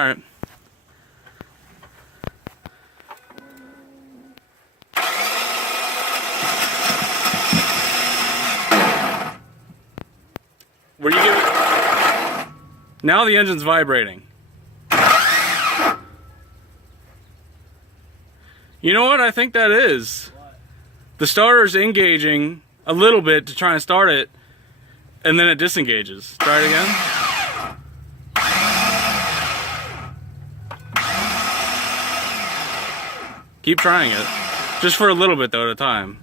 Alright. Where do you give it? Now the engine's vibrating. You know what I think that is? What? The starter's engaging a little bit to try and start it, and then it disengages. Try it again. Keep trying it. Just for a little bit though at a time.